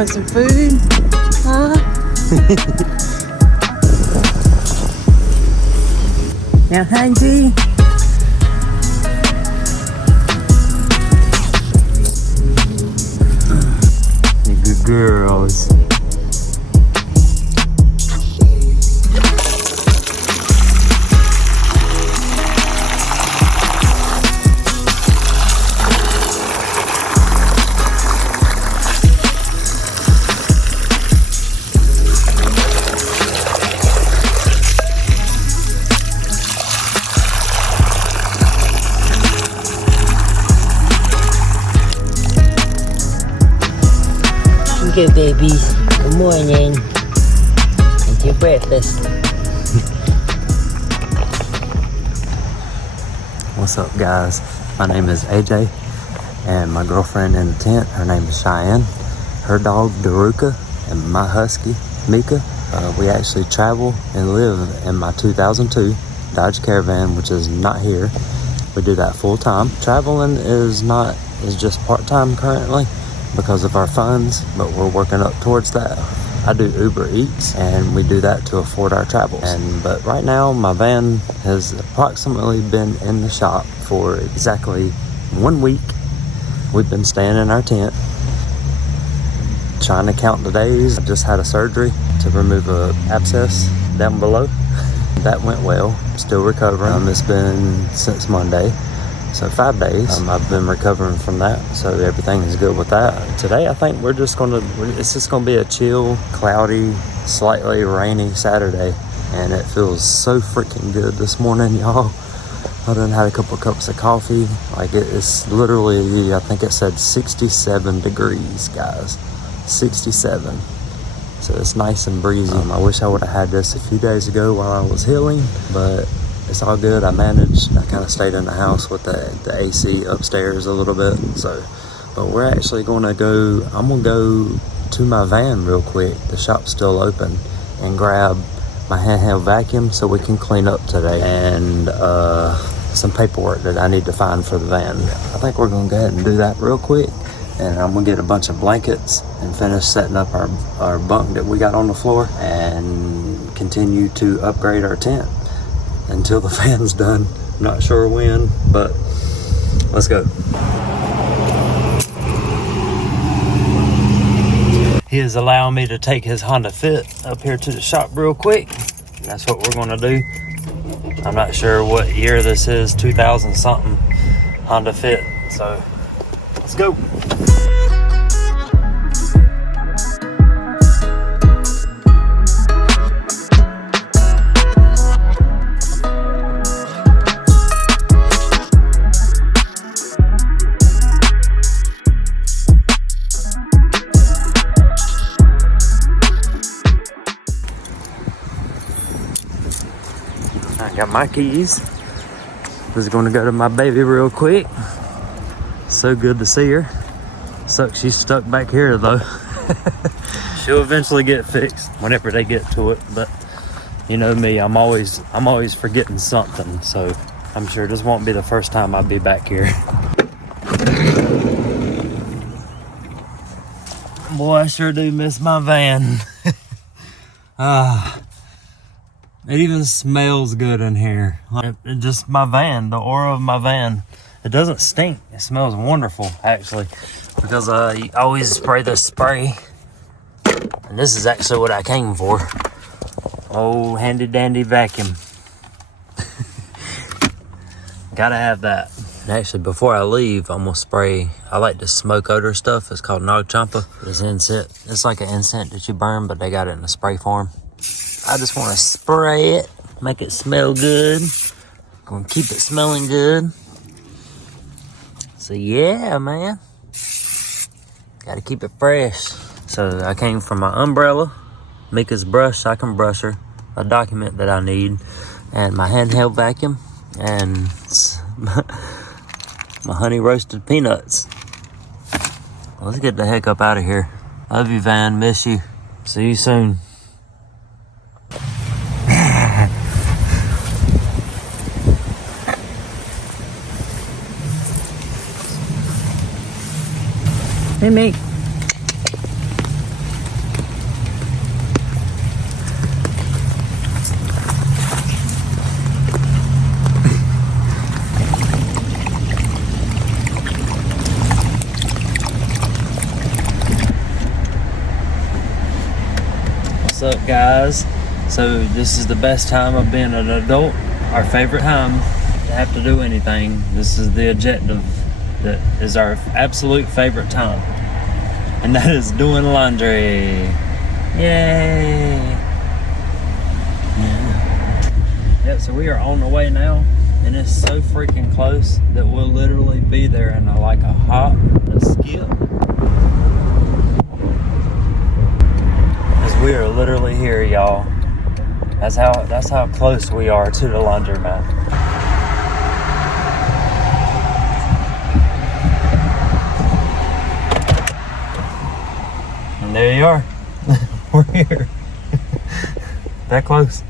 Want some food? Huh? Now hungry? You good girls. Good babies. Good morning. It's your breakfast. What's up, guys? My name is AJ, and my girlfriend in the tent, her name is Cheyenne. Her dog Daruka, and my husky Mika. We actually travel and live in my 2002 Dodge Caravan, which is not here. We do that full time. Traveling is just part time currently, because of our funds, but we're working up towards that. I do Uber Eats, and we do that to afford our travels. But right now, my van has approximately been in the shop for exactly 1 week. We've been staying in our tent, trying to count the days. I just had a surgery to remove an abscess down below. That went well. Still recovering. It's been since Monday. So 5 days. I've been recovering from that, so everything is good with that. Today, I think it's just gonna be a chill, cloudy, slightly rainy Saturday, and it feels so freaking good this morning, y'all. I done had a couple cups of coffee. Like it's literally, I think it said 67 degrees, guys. 67. So it's nice and breezy. I wish I would have had this a few days ago while I was healing, but it's all good. I managed. I kind of stayed in the house with the AC upstairs a little bit. But we're actually going to go. I'm going to go to my van real quick. The shop's still open, and grab my handheld vacuum so we can clean up today, and some paperwork that I need to find for the van. I think we're going to go ahead and do that real quick, and I'm going to get a bunch of blankets and finish setting up our bunk that we got on the floor, and continue to upgrade our tent until the fan's done. Not sure when, but let's go. He is allowing me to take his Honda Fit up here to the shop real quick. That's what we're gonna do. I'm not sure what year this is, 2000 something Honda Fit. So let's go. I got my keys. Just gonna go to my baby real quick. So good to see her. Sucks she's stuck back here though. She'll eventually get fixed whenever they get to it, but you know me, I'm always forgetting something, so I'm sure this won't be the first time I'll be back here. Boy, I sure do miss my van. It even smells good in here. Just my van, the aura of my van. It doesn't stink. It smells wonderful, actually, because I always spray the spray. And this is actually what I came for. Oh, handy dandy vacuum. Gotta have that. And actually, before I leave, I'm gonna spray. I like the smoke odor stuff. It's called Nag Champa. It's incense. It's like an incense that you burn, but they got it in a spray form. I just want to spray it, make it smell good. Gonna keep it smelling good. So yeah, man. Gotta keep it fresh. So I came for my umbrella, Mika's brush, I can brush her, a document that I need, and my handheld vacuum, and my honey roasted peanuts. Let's get the heck up out of here. Love you, Van. Miss you. See you soon. Hey, mate. What's up, guys? So this is the best time of being an adult. Our favorite time to have to do anything. This is the objective that is our absolute favorite time, and that is doing laundry. Yay! Yeah, so we are on the way now, and it's so freaking close that we'll literally be there in like a hop, a skip. As we are literally here, y'all. That's how close we are to the laundromat. And there you are. We're here. That close.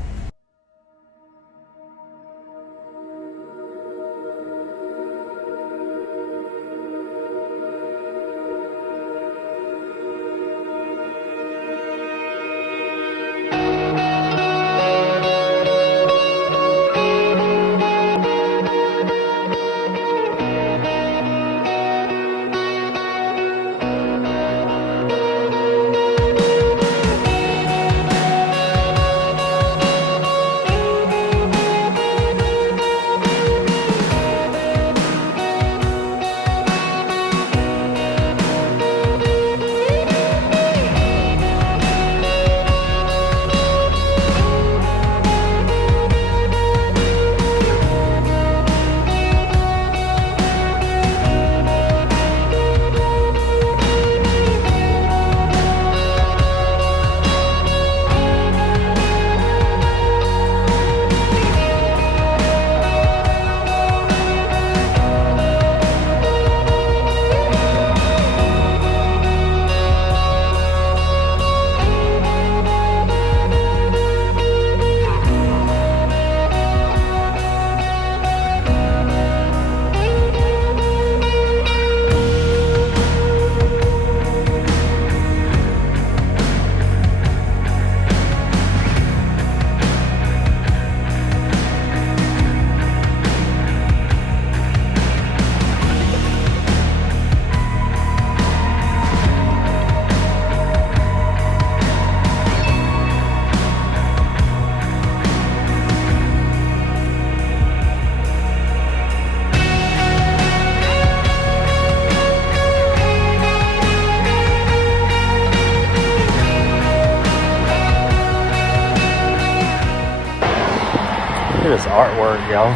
Look at this artwork, y'all.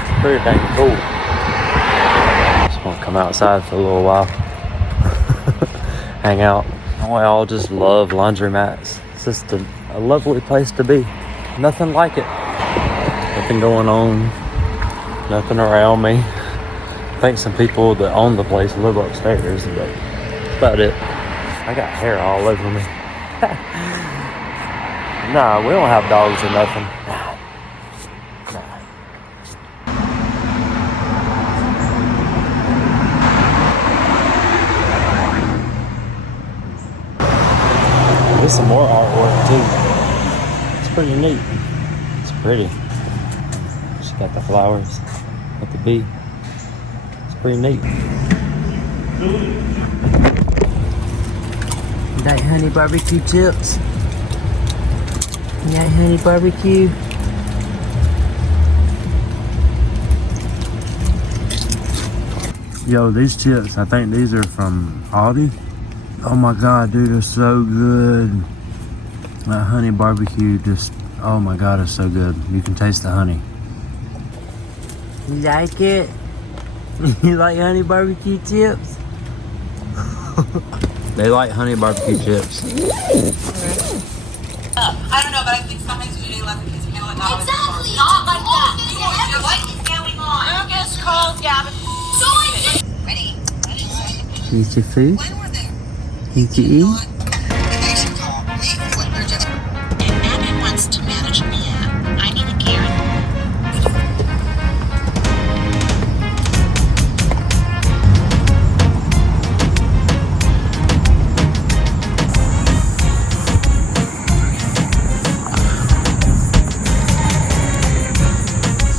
It's pretty dang cool. Just want to come outside for a little while. Hang out. We all just love laundromats. It's just a lovely place to be. Nothing like it. Nothing going on. Nothing around me. I think some people that own the place live upstairs, but that's about it. I got hair all over me. Nah, we don't have dogs or nothing. There's some more artwork too. It's pretty neat. It's pretty. She got the flowers with the bee. It's pretty neat. You like honey barbecue chips? You like honey barbecue? Yo, these chips, I think these are from Aldi. Oh my god, dude, they're so good. That honey barbecue just, oh my god, it's so good. You can taste the honey. You like it? You like honey barbecue chips? They like honey barbecue chips. I don't know, but I think sometimes you do let the kids handle it. Exactly! Not like that! What is going on? Lucas called Gavin. Ready? Eat your food? When were they? Eat your eat? They should call me. What they're just. And Abby wants to manage Mia. I need a Karen.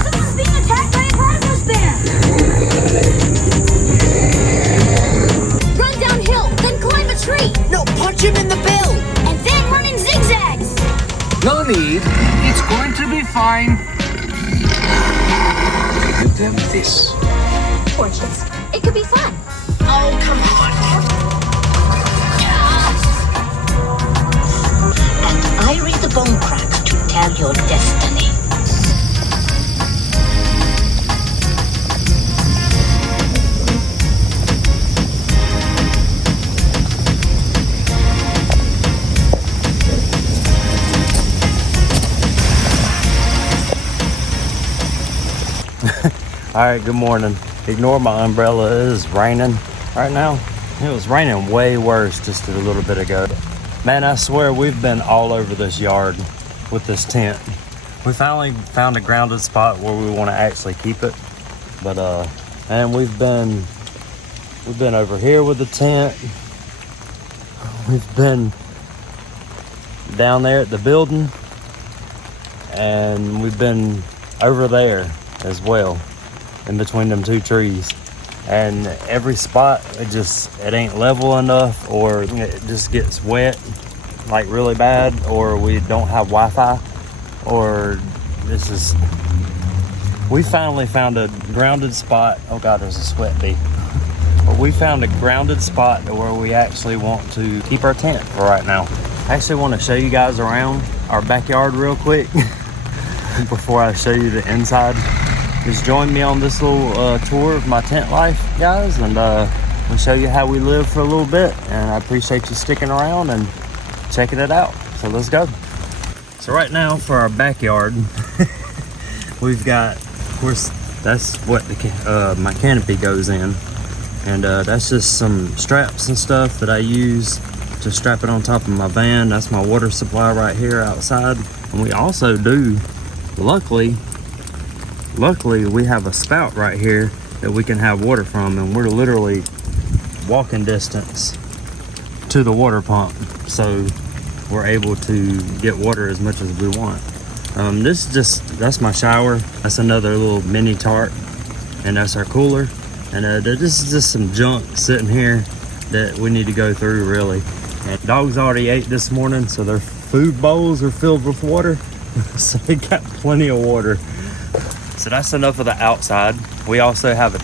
Someone's being attacked by a Bronco's bear! Run downhill, then climb a tree! No, believe it's going to be fine. Give them this. Fortunes. It could be fun. Oh, come on. And I read the bone crack to tell your destiny. All right, good morning. Ignore my umbrella, it is raining right now. It was raining way worse just a little bit ago. Man, I swear we've been all over this yard with this tent. We finally found a grounded spot where we want to actually keep it. But man, we've been over here with the tent. We've been down there at the building, and we've been over there as well, in between them two trees. And every spot, it ain't level enough, or it just gets wet like really bad, or we don't have Wi-Fi, or we finally found a grounded spot. Oh God, there's a sweat bee. But we found a grounded spot where we actually want to keep our tent for right now. I actually want to show you guys around our backyard real quick before I show you the inside. Just join me on this little tour of my tent life, guys, and we'll show you how we live for a little bit. And I appreciate you sticking around and checking it out. So let's go. So right now for our backyard, we've got, of course, that's what my canopy goes in, and that's just some straps and stuff that I use to strap it on top of my van. That's my water supply right here outside. And we also do, luckily we have a spout right here that we can have water from, and we're literally walking distance to the water pump, so we're able to get water as much as we want. That's my shower. That's another little mini tarp, and that's our cooler. And this is just some junk sitting here that we need to go through, really. And dogs already ate this morning, so their food bowls are filled with water. So they got plenty of water. So that's enough of the outside. We also have a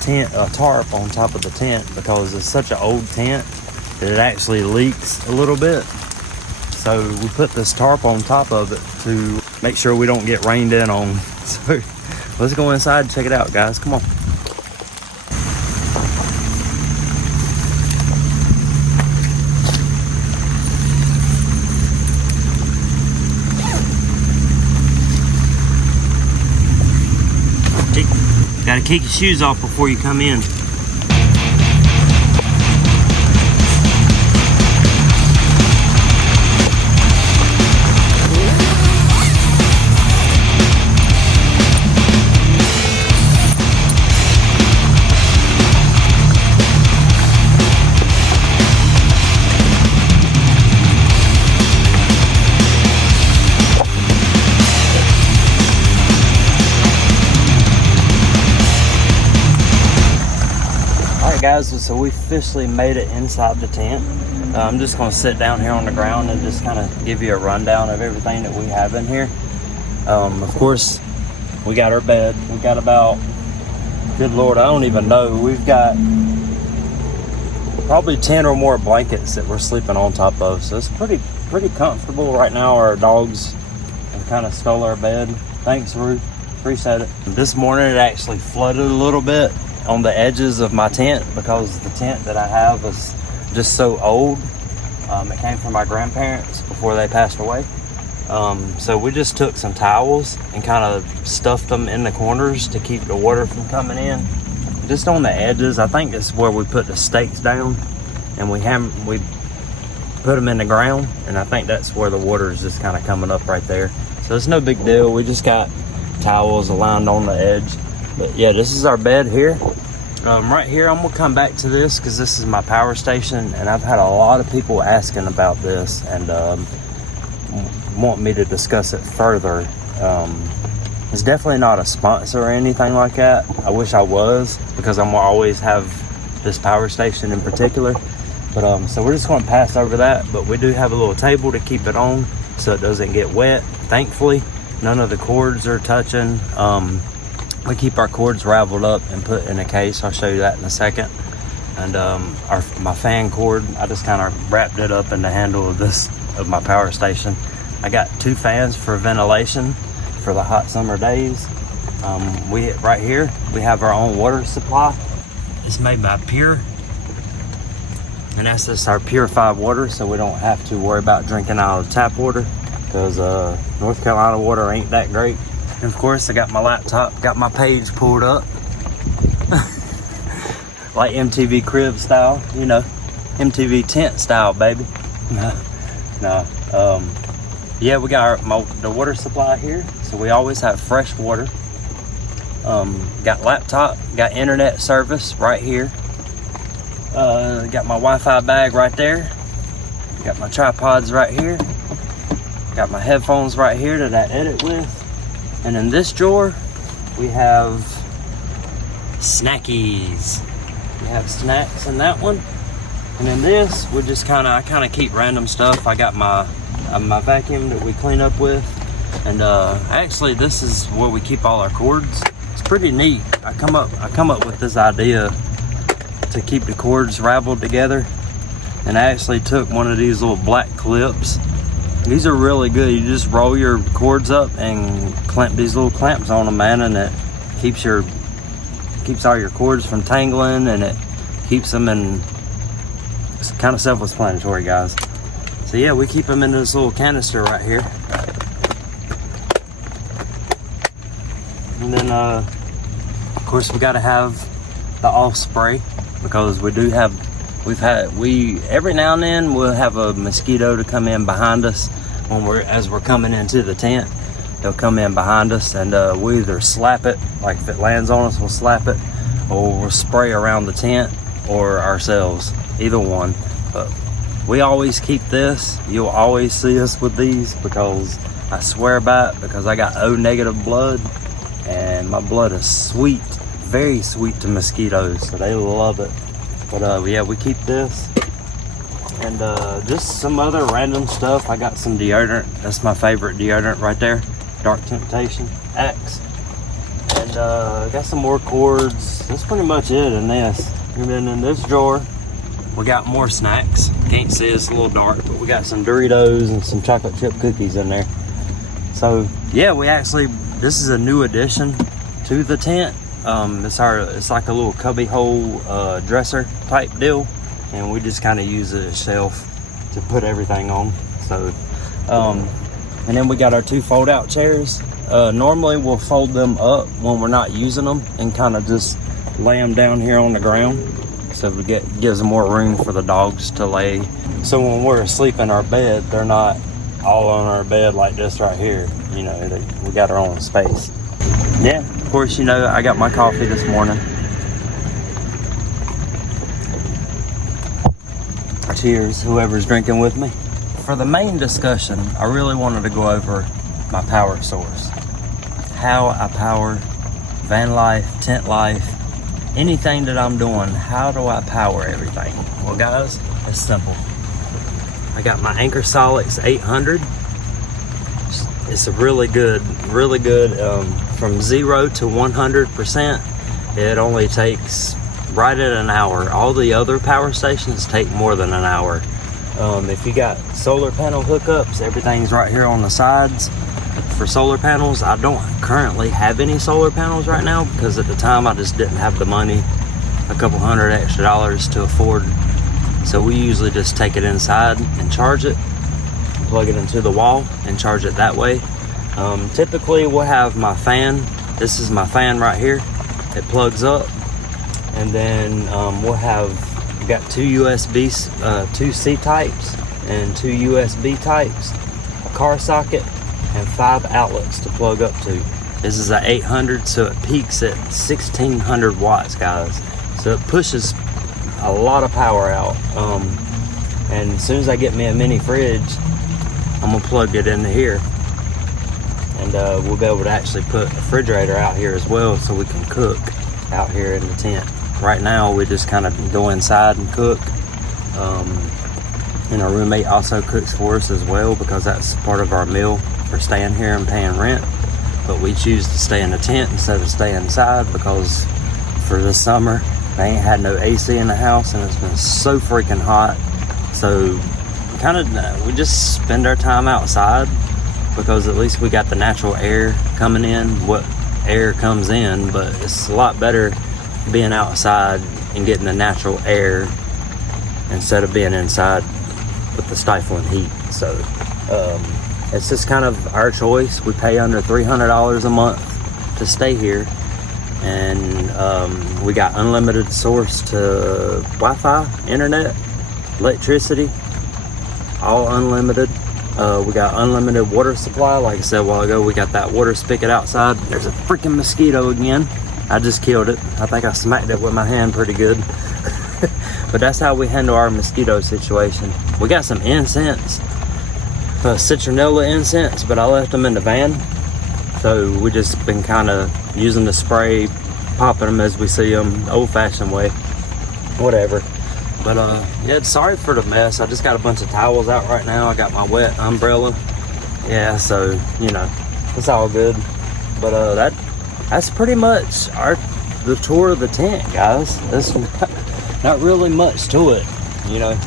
tarp on top of the tent, because it's such an old tent that it actually leaks a little bit. So we put this tarp on top of it to make sure we don't get rained in on. So let's go inside and check it out, guys. Come on. Gotta kick your shoes off before you come in. Guys, so we officially made it inside the tent. I'm just going to sit down here on the ground and just kind of give you a rundown of everything that we have in here. Of course, we got our bed. We got about, good Lord, I don't even know. We've got probably 10 or more blankets that we're sleeping on top of. So it's pretty comfortable right now. Our dogs have kind of stole our bed. Thanks, Ruth. Appreciate it. This morning it actually flooded a little bit on the edges of my tent, because the tent that I have is just so old. It came from my grandparents before they passed away. So we just took some towels and kind of stuffed them in the corners to keep the water from coming in. Just on the edges, I think it's where we put the stakes down, and we put them in the ground, and I think that's where the water is just kind of coming up right there. So it's no big deal. We just got towels aligned on the edge. But yeah, this is our bed here. Right here, I'm gonna come back to this because this is my power station, and I've had a lot of people asking about this and want me to discuss it further. It's definitely not a sponsor or anything like that. I wish I was, because I'm gonna always have this power station in particular. But so we're just gonna pass over that. But we do have a little table to keep it on. so it doesn't get wet. Thankfully, none of the cords are touching. We keep our cords raveled up and put in a case. I'll show you that in a second. And my fan cord, I just kind of wrapped it up in the handle of my power station. I got 2 fans for ventilation for the hot summer days. Right here, we have our own water supply. It's made by Pure. And that's just our purified water, so we don't have to worry about drinking out of tap water, because North Carolina water ain't that great. And of course, I got my laptop, got my page pulled up. Like MTV Crib style, you know, MTV tent style, baby. Yeah, we got the water supply here, so we always have fresh water. Got laptop, got internet service right here. Got my Wi-Fi bag right there. Got my tripods right here. Got my headphones right here that I edit with. And in this drawer, we have snackies. We have snacks in that one. And in this, we just I kind of keep random stuff. I got my vacuum that we clean up with. And actually, this is where we keep all our cords. It's pretty neat. I come up with this idea to keep the cords raveled together. And I actually took one of these little black clips. These are really good. You just roll your cords up and clamp these little clamps on them, man, and it keeps all your cords from tangling, and it keeps them in. It's kind of self-explanatory, guys. So yeah, we keep them in this little canister right here. And then of course we got to have the off spray, because we every now and then we'll have a mosquito to come in behind us as we're coming into the tent. They'll come in behind us, and we either slap it, like if it lands on us, we'll slap it, or we'll spray around the tent, or ourselves, either one. But we always keep this. You'll always see us with these, because I swear by it, because I got O negative blood, and my blood is sweet, very sweet to mosquitoes, so they love it. But yeah, we keep this. And just some other random stuff. I got some deodorant. That's my favorite deodorant right there. Dark Temptation X. And got some more cords. That's pretty much it in this. And then in this drawer, we got more snacks. Can't see, it's a little dark, but we got some Doritos and some chocolate chip cookies in there. So yeah, this is a new addition to the tent. It's like a little cubby hole dresser type deal, and we just kind of use it as a shelf to put everything on. So and then we got our 2 fold out chairs. Normally we'll fold them up when we're not using them and kind of just lay them down here on the ground, so it gives more room for the dogs to lay. So when we're asleep in our bed, they're not all on our bed like this right here. You know, we got our own space. Yeah, of course, you know, I got my coffee this morning. Cheers, whoever's drinking with me. For the main discussion, I really wanted to go over my power source. How I power van life, tent life, anything that I'm doing, how do I power everything? Well, guys, it's simple. I got my Anchor Solix 800. It's a really good, from 0 to 100%, it only takes right at an hour. All the other power stations take more than an hour. If you got solar panel hookups, everything's right here on the sides. For solar panels, I don't currently have any solar panels right now, because at the time I just didn't have the money, a couple $100 extra to afford. So we usually just take it inside and charge it, plug it into the wall and charge it that way. Typically we'll have my fan. This is my fan right here. It plugs up, and then we've got 2 USBs, 2 C types and 2 USB types, a car socket, and 5 outlets to plug up to. This is an 800, so it peaks at 1600 watts, guys. So it pushes a lot of power out. And as soon as I get me a mini fridge, I'm gonna plug it into here, and we'll be able to actually put a refrigerator out here as well, so we can cook out here in the tent. Right now we just kind of go inside and cook. And our roommate also cooks for us as well, because that's part of our meal for staying here and paying rent. But we choose to stay in a tent instead of staying inside, because for this summer they ain't had no AC in the house and it's been so freaking hot. So we just spend our time outside, because at least we got the natural air coming in, what air comes in. But it's a lot better being outside and getting the natural air instead of being inside with the stifling heat. So it's just kind of our choice. We pay under $300 a month to stay here, and we got unlimited source to Wi-Fi, internet, electricity, all unlimited. We got unlimited water supply. Like I said a while ago, we got that water spigot outside. There's a freaking mosquito again. I just killed it. I think I smacked it with my hand pretty good. But that's how we handle our mosquito situation. We got some incense, citronella incense, but I left them in the van. So we just been kind of using the spray, popping them as we see them, old-fashioned way. Whatever. But yeah, sorry for the mess. I just got a bunch of towels out right now. I got my wet umbrella. Yeah, so you know, it's all good. But that's pretty much the tour of the tent, guys. There's not really much to it, you know.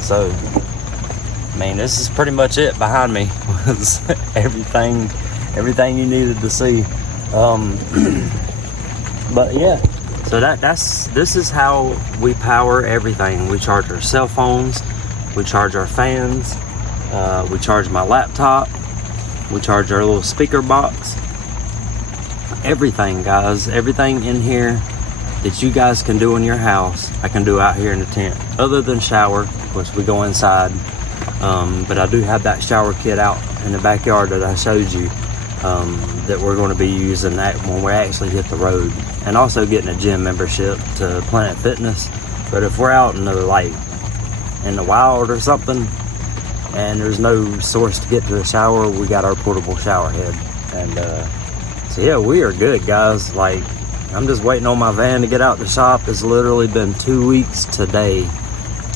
So I mean, this is pretty much it. Behind me was everything you needed to see. But yeah, so this is how we power everything. We charge our cell phones, we charge our fans, we charge my laptop, we charge our little speaker box. Everything, guys, everything in here that you guys can do in your house, I can do out here in the tent, other than shower, which we go inside. But I do have that shower kit out in the backyard that I showed you, that we're going to be using that when we actually hit the road, and also getting a gym membership to Planet Fitness. But if we're out in the wild or something and there's no source to get to the shower, we got our portable shower head. And so yeah, we are good, guys. Like, I'm just waiting on my van to get out the shop. It's literally been 2 weeks today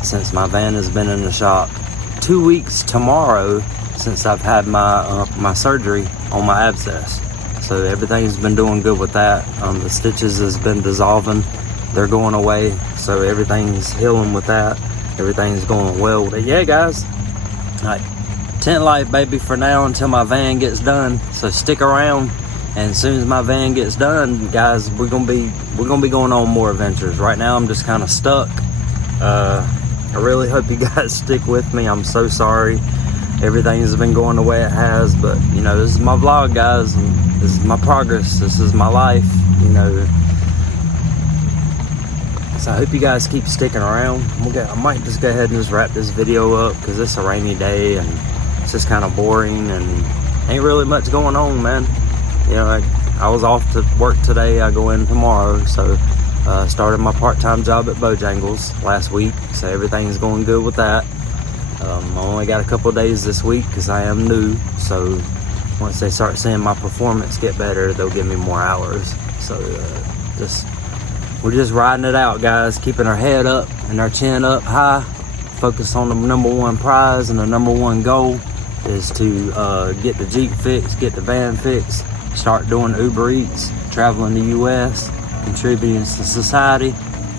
since my van has been in the shop. 2 weeks tomorrow since I've had my surgery on my abscess. So everything's been doing good with that. The stitches has been dissolving. They're going away. So everything's healing with that. Everything's going well. But yeah, guys, like, tent life, baby, for now until my van gets done. So stick around. And as soon as my van gets done, guys, we're gonna be going on more adventures. Right now, I'm just kind of stuck. I really hope you guys stick with me. I'm so sorry everything has been going the way it has, but you know, this is my vlog, guys, and this is my progress. This is my life, you know. So I hope you guys keep sticking around. I might just go ahead and just wrap this video up, because it's a rainy day and it's just kind of boring and ain't really much going on, man. You know, I was off to work today. I go in tomorrow. So started my part-time job at Bojangles last week. So everything's going good with that. I only got a couple days this week because I am new. So once they start seeing my performance get better, they'll give me more hours. So we're just riding it out, guys. Keeping our head up and our chin up high. Focus on the number one prize, and the number one goal is to get the Jeep fixed, get the van fixed, start doing Uber Eats, traveling the U.S., contributing to society,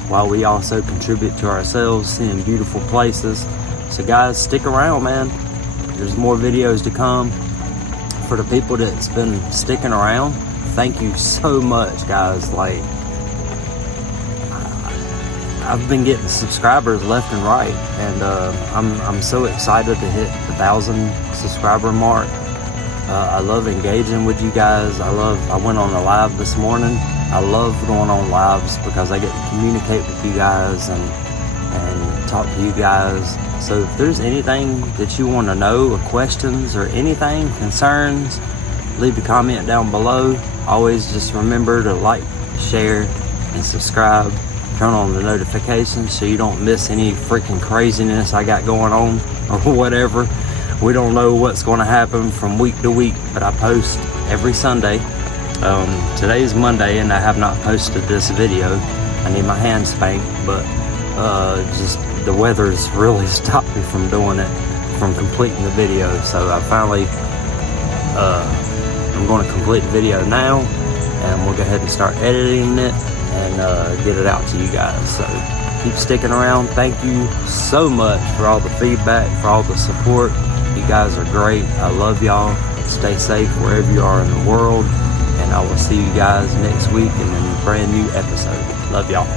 while we also contribute to ourselves, seeing beautiful places. So guys, stick around, man. There's more videos to come. For the people that's been sticking around, thank you so much, guys. Like, I've been getting subscribers left and right, and I'm so excited to hit the 1,000 subscriber mark. I love engaging with you guys. I went on a live this morning. I love going on lives because I get to communicate with you guys and talk to you guys. So if there's anything that you want to know, or questions, or anything, concerns, leave a comment down below. Always just remember to like, share, and subscribe. Turn on the notifications so you don't miss any freaking craziness I got going on or whatever. We don't know what's going to happen from week to week, but I post every Sunday. Today is Monday and I have not posted this video. I need my hand spanked, but just the weather's really stopped me from doing it, from completing the video. So I finally, I'm going to complete the video now, and we'll go ahead and start editing it and get it out to you guys. So keep sticking around. Thank you so much for all the feedback, for all the support. You guys are great. I love y'all. Stay safe wherever you are in the world, and I will see you guys next week in a brand new episode. Love y'all.